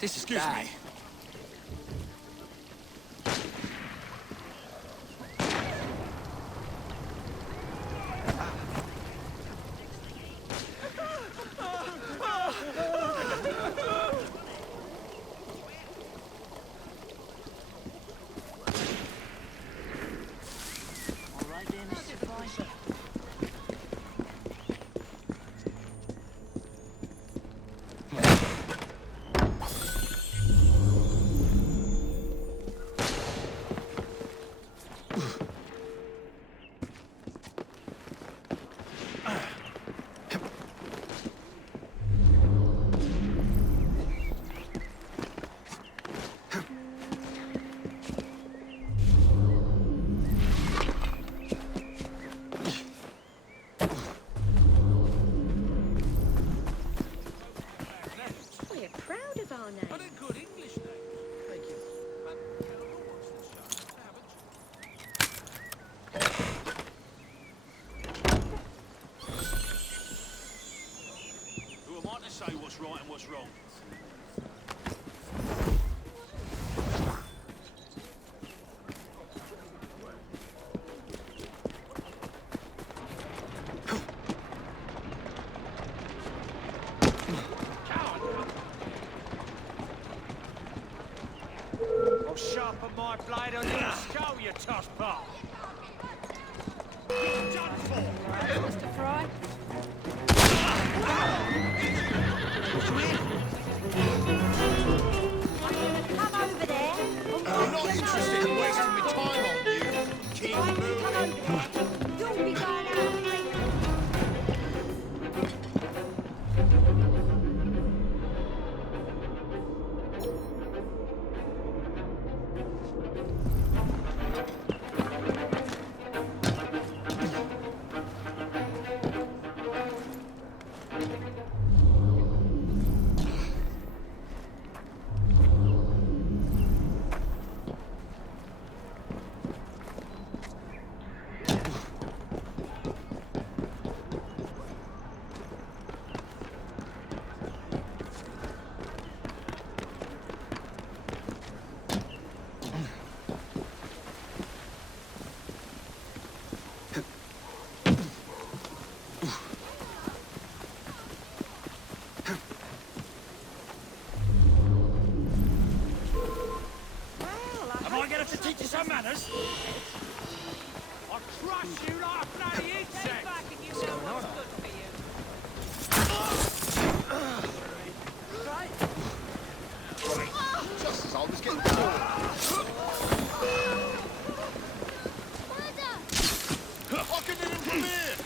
This is Excuse bad. me. We're proud of our name. What a good English name. Thank you. Who am I to say what's right and what's wrong? I'll sharpen my blade on your skull, you tosspot. You're done for. Mr. Fry? Come over there. I'm not interested in wasting my time on you, King Come Boo. over there. You'll be going out. Am I going to teach you some manners? I'll crush you like a bloody insect. Back and you know what's good for you. Just as I was getting told. I can hit him from here.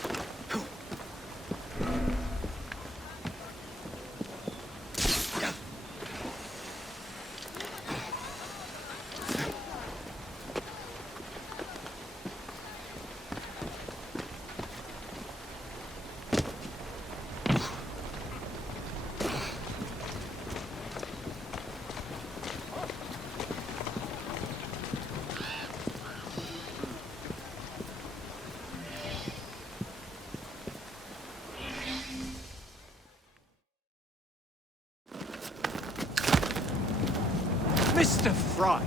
Mr. Fry,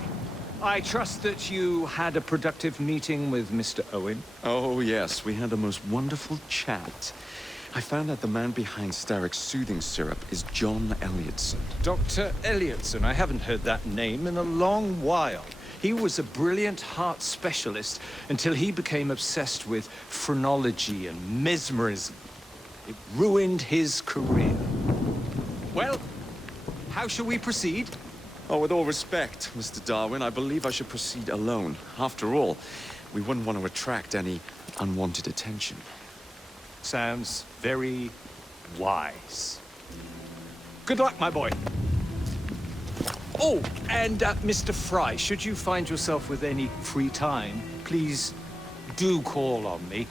I trust that you had a productive meeting with Mr. Owen. Oh, yes, we had the most wonderful chat. I found out the man behind Starrick's soothing syrup is John Elliotson. Dr. Elliotson, I haven't heard that name in a long while. He was a brilliant heart specialist until he became obsessed with phrenology and mesmerism. It ruined his career. Well, how shall we proceed? Oh, with all respect, Mr. Darwin, I believe I should proceed alone. After all, we wouldn't want to attract any unwanted attention. Sounds very wise. Good luck, my boy. Oh, and Mr. Fry, should you find yourself with any free time, please do call on me.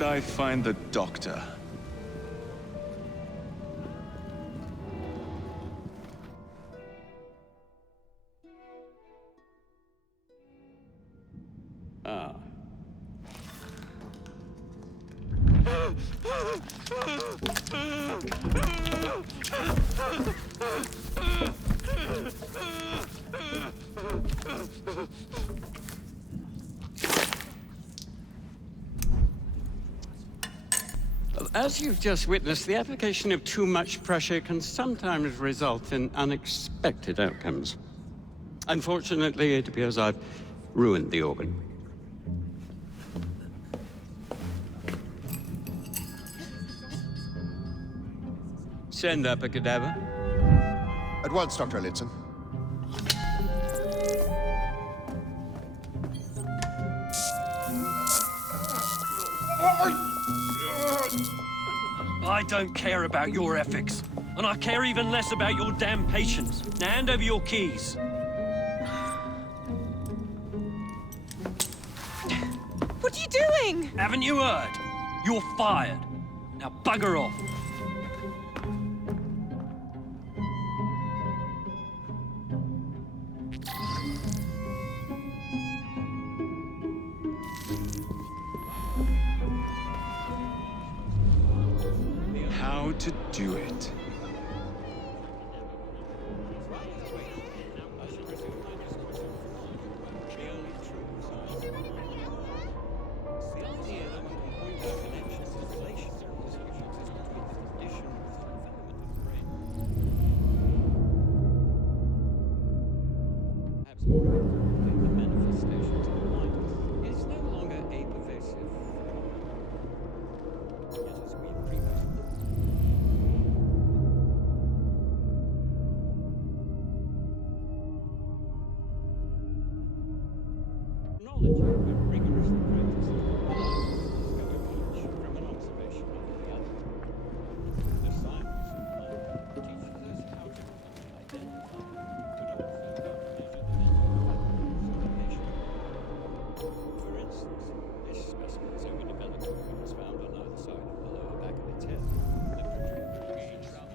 would I find the doctor? Ah. As you've just witnessed, the application of too much pressure can sometimes result in unexpected outcomes. Unfortunately, it appears I've ruined the organ. Send up a cadaver. At once, Dr. Elliotson. I don't care about your ethics, and I care even less about your damn patience. Now hand over your keys. What are you doing? Haven't you heard? You're fired. Now bugger off. How to do it.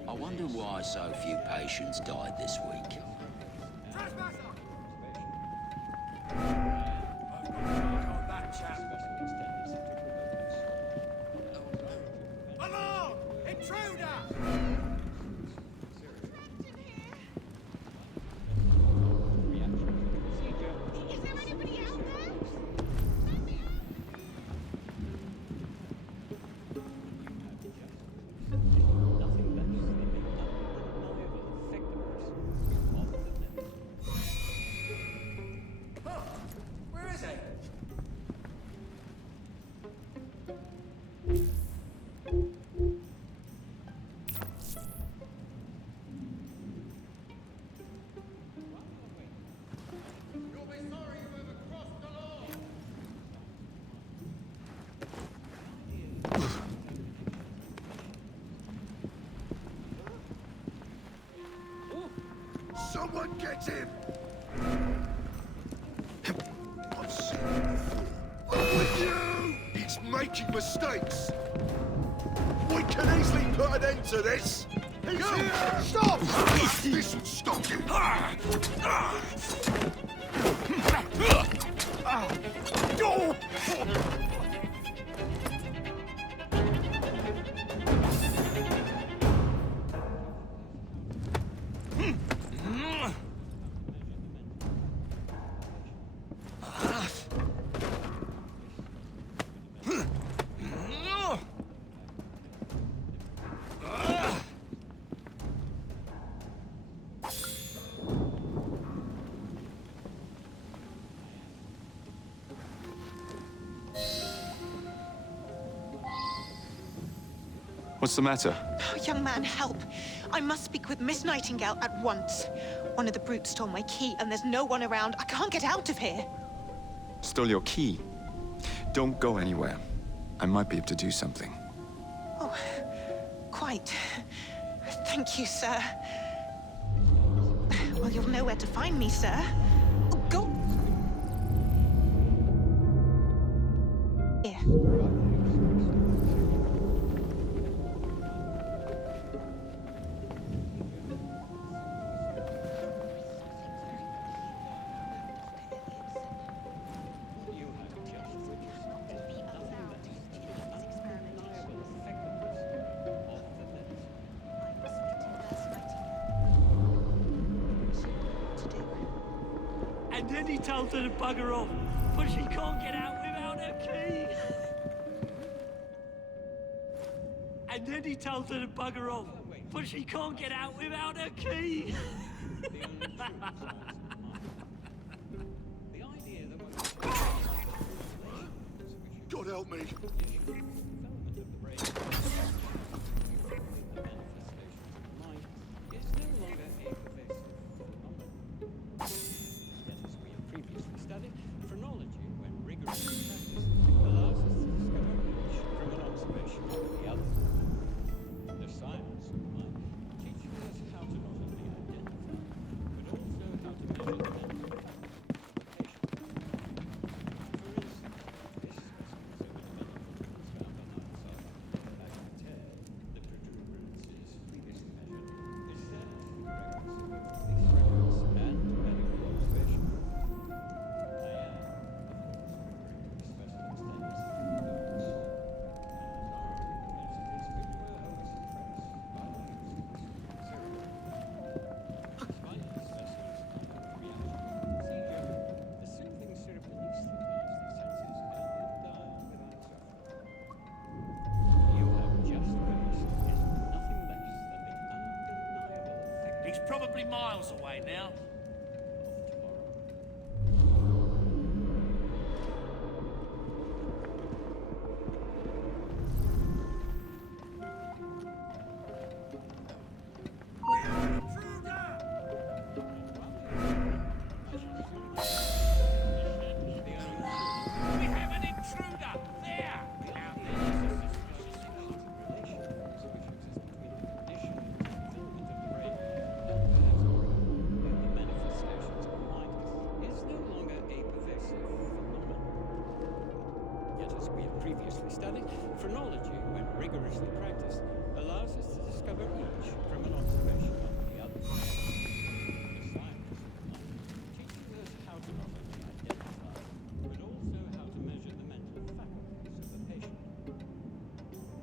I wonder why so few patients died this week. Alarm! Intruder! Is there anybody out there? Where is he? You'll be sorry you ever crossed the law. Someone get him! I've seen him before. With you! He's making mistakes! We can easily put an end to this! He's here! Stop! This'll stop him! What's the matter? Oh, young man, help. I must speak with Miss Nightingale at once. One of the brutes stole my key, and there's no one around. I can't get out of here. Stole your key. Don't go anywhere. I might be able to do something. Oh, quite. Thank you, sir. Well, you'll know where to find me, sir. Oh, go. Here. then he told her to bugger off, but she can't get out without her key. And then he told her to bugger off, but she can't get out without her key. God help me. He's probably miles away now. Previously studied, phrenology, when rigorously practiced, allows us to discover each from an observation of the other. The science of mind teaches us how to not only identify, but also how to measure the mental faculties of the patient.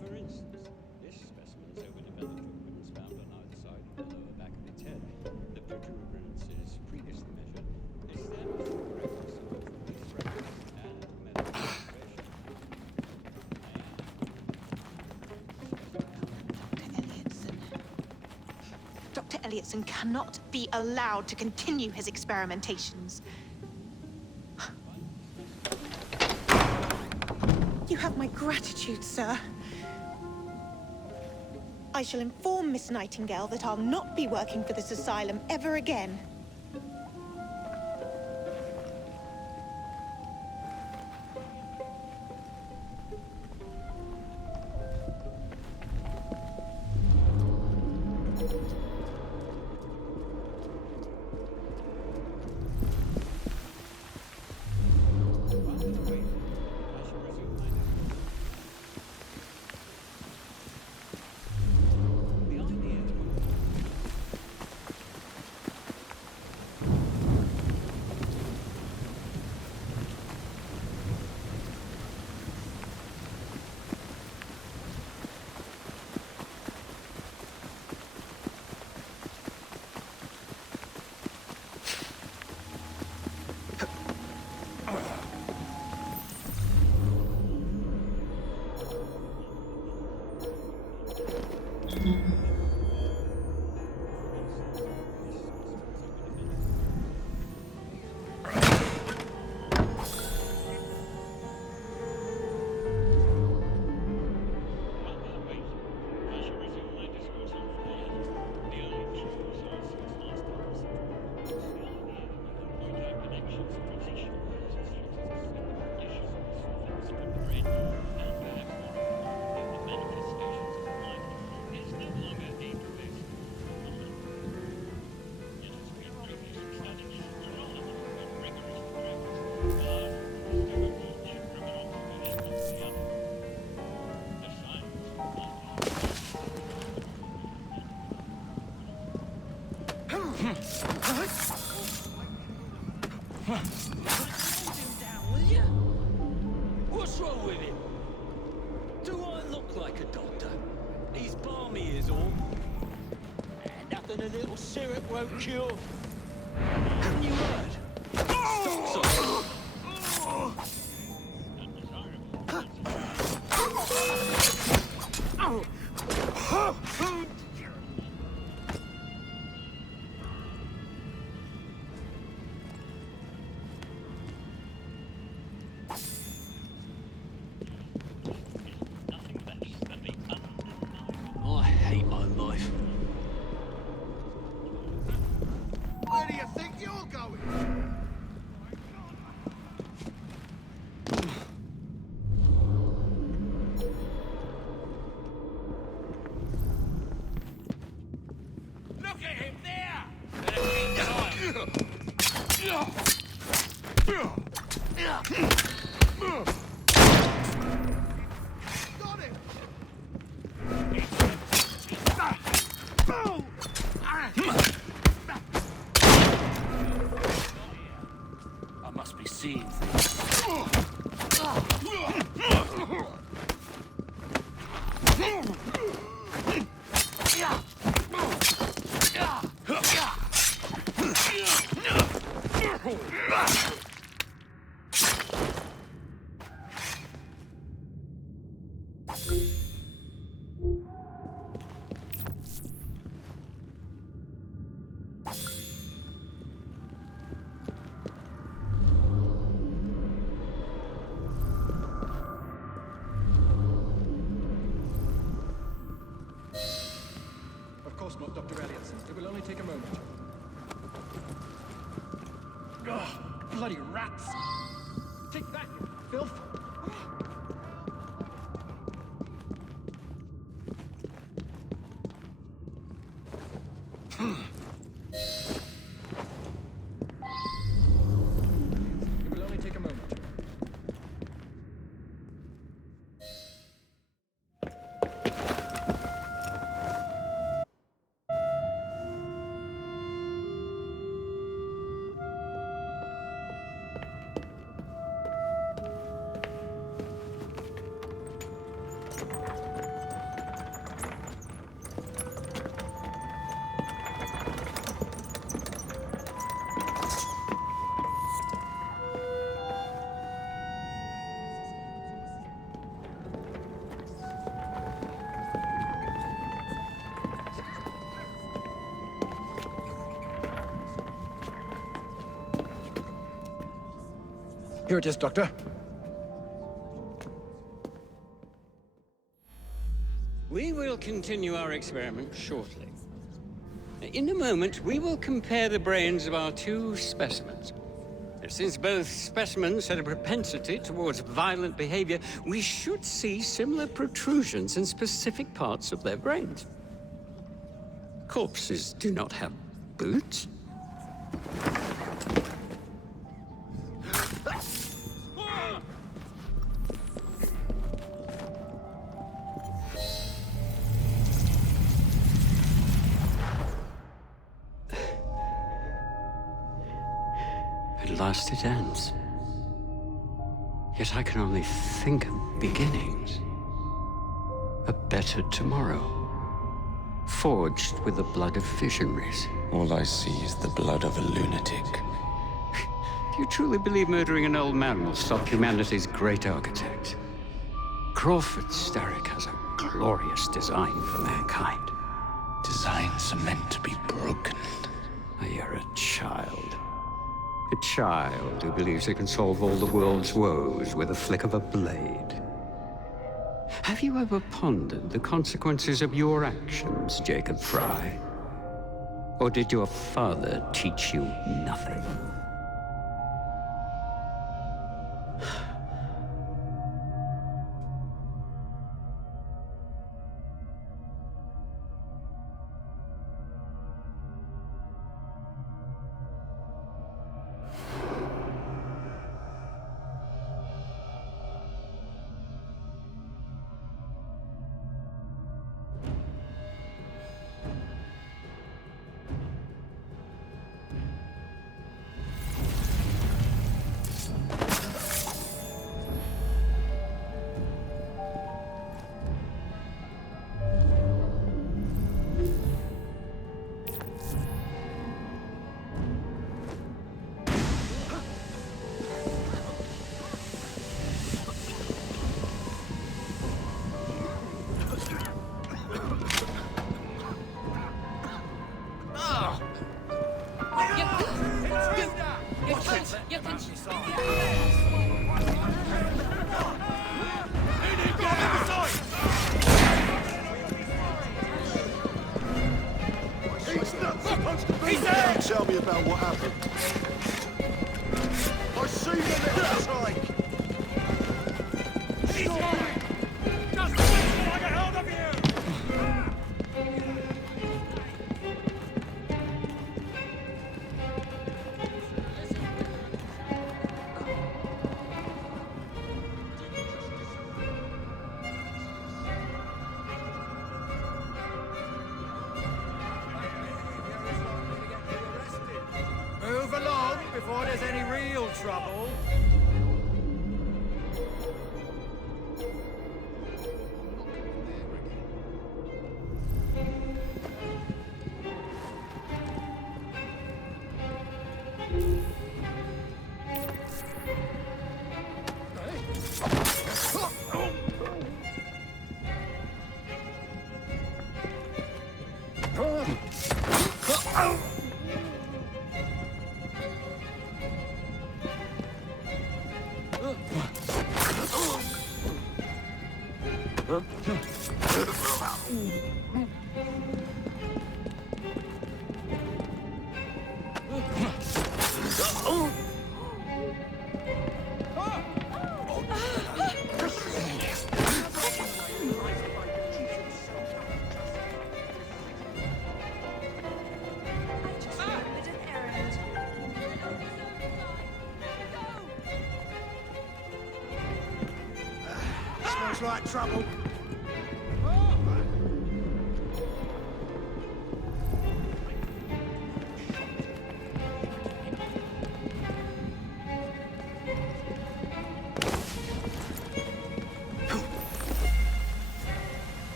For instance, this specimen's overdeveloped organs found on either side of the lower back of its head. The protuberances previously measured established the correctness of both these records and medical observation. Dr. Elliotson cannot be allowed to continue his experimentations. You have my gratitude, sir. I shall inform Miss Nightingale that I'll not be working for this asylum ever again. What's wrong with him? Do I look like a doctor? He's balmy is all. Nothing a little syrup won't cure. Haven't you heard? I hate my life. Where do you think you're going? Look at him there! Better keep Got him! I must be seeing things. Of course not, Dr. Elliot. It will only take a moment. Ugh, bloody rats! Take that, you filth! It will only take a moment. Here it is, Doctor. We will continue our experiment shortly. In a moment, we will compare the brains of our two specimens. Since both specimens had a propensity towards violent behavior, we should see similar protrusions in specific parts of their brains. Corpses do not have boots. At last it ends. Yet I can only think of beginnings. A better tomorrow, forged with the blood of visionaries. All I see is the blood of a lunatic. Do you truly believe murdering an old man will stop humanity's great architect? Crawford Starrick has a glorious design for mankind. Designs are meant to be broken. You're a child. A child who believes it can solve all the world's woes with a flick of a blade. Have you ever pondered the consequences of your actions, Jacob Fry? Or did your father teach you nothing? He's there! You tell me about what happened. I see the little tyke! He's mine! Just wait till I get hold of you! Move along before there's any real trouble. Smells like trouble.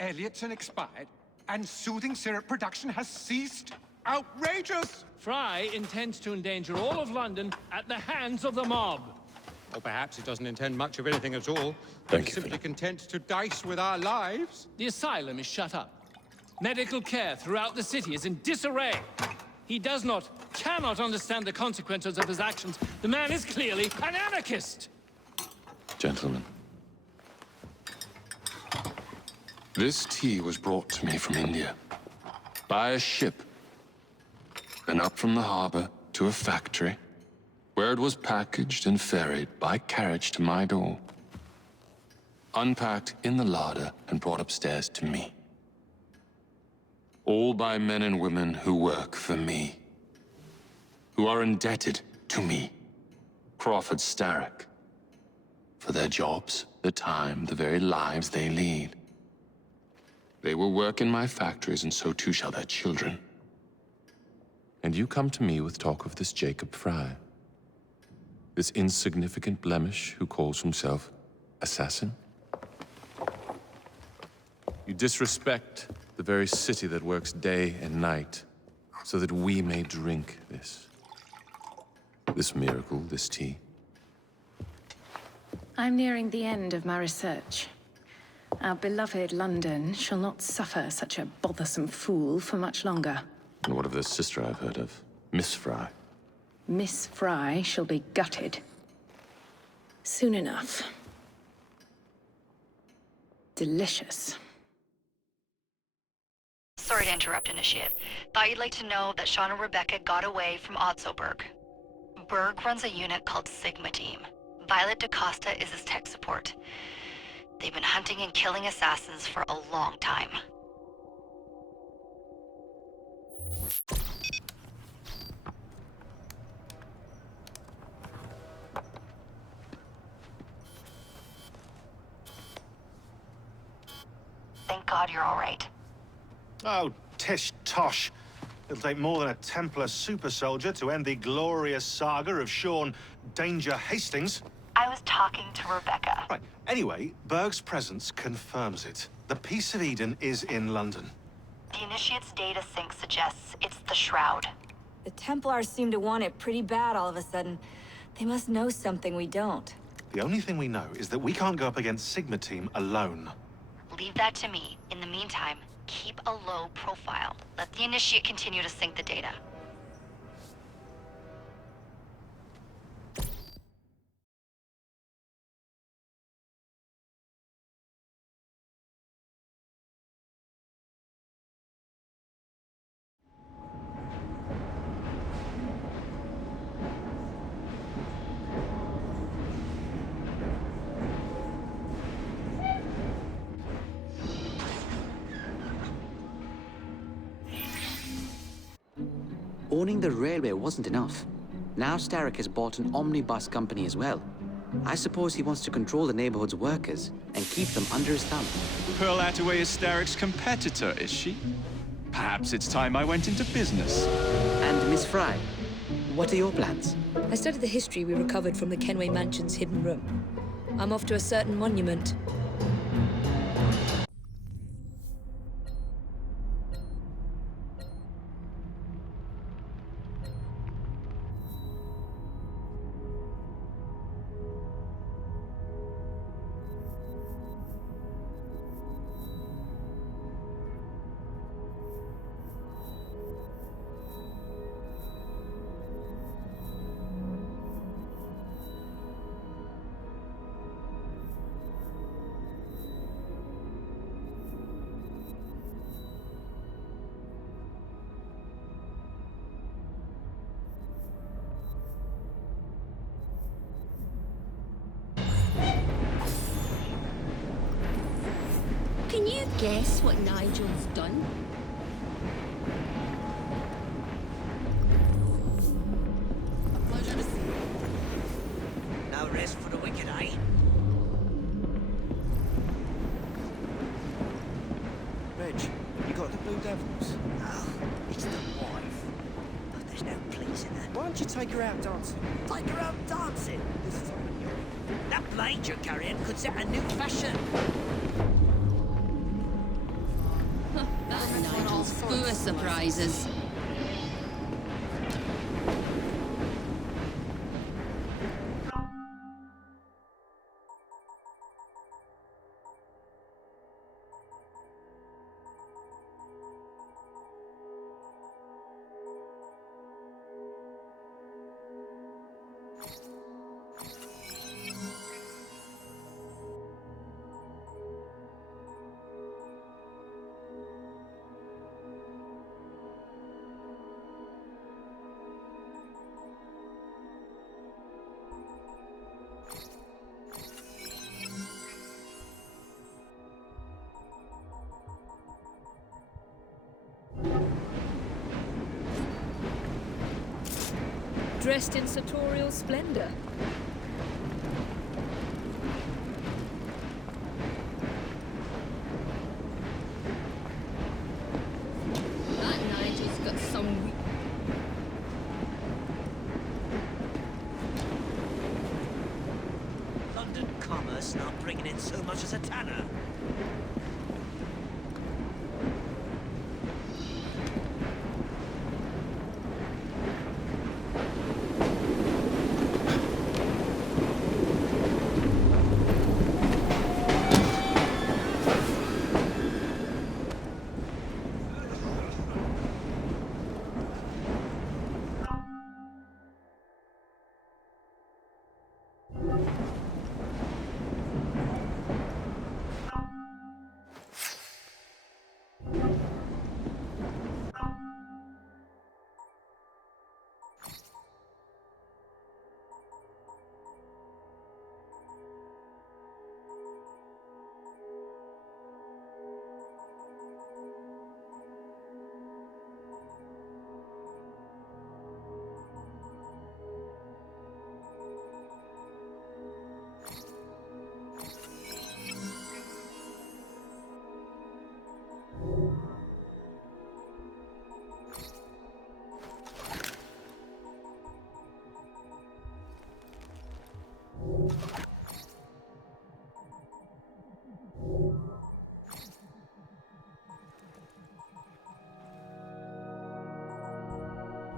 Elliotson expired, and soothing syrup production has ceased? Outrageous! Fry intends to endanger all of London at the hands of the mob. Or perhaps he doesn't intend much of anything at all. Thank He's you, simply content to dice with our lives. The asylum is shut up. Medical care throughout the city is in disarray. He cannot understand the consequences of his actions. The man is clearly an anarchist! Gentlemen, this tea was brought to me from India by a ship, and up from the harbor to a factory, where it was packaged and ferried by carriage to my door, unpacked in the larder and brought upstairs to me. All by men and women who work for me, who are indebted to me, Crawford Starrick, for their jobs, the time, the very lives they lead. They will work in my factories, and so too shall their children. And you come to me with talk of this Jacob Fry, this insignificant blemish who calls himself assassin? You disrespect the very city that works day and night so that we may drink this miracle, this tea. I'm nearing the end of my research. Our beloved London shall not suffer such a bothersome fool for much longer. And what of this sister I've heard of, Miss Fry? Miss Fry shall be gutted. Soon enough. Delicious. Sorry to interrupt, Initiate. Thought you'd like to know that Sean and Rebecca got away from Otzoberg. Berg runs a unit called Sigma Team. Violet DaCosta is his tech support. They've been hunting and killing assassins for a long time. Thank God you're all right. Oh, tish tosh. It'll take more than a Templar super soldier to end the glorious saga of Sean Danger Hastings. I was talking to Rebecca. Right. Anyway, Berg's presence confirms it. The Peace of Eden is in London. The Initiate's data sync suggests it's the Shroud. The Templars seem to want it pretty bad all of a sudden. They must know something we don't. The only thing we know is that we can't go up against Sigma Team alone. Leave that to me. In the meantime, keep a low profile. Let the Initiate continue to sync the data. Owning the railway wasn't enough. Now Starrick has bought an omnibus company as well. I suppose he wants to control the neighborhood's workers and keep them under his thumb. Pearl Attaway is Starrick's competitor, is she? Perhaps it's time I went into business. And Miss Fry, what are your plans? I studied the history we recovered from the Kenway Mansion's hidden room. I'm off to a certain monument. Can you guess what Nigel's done? Pleasure to see you. No rest for the wicked, eh? Reg, you got the Blue Devils? Oh, it's the wife. But there's no pleasing her. Why don't you take her out dancing? Take her out dancing? This time of year. That blade you're carrying could set a new fashion. That Nigel's full of surprises. Dressed in sartorial splendor. That Nigel's got some... London commerce not bringing in so much as a tanner.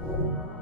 you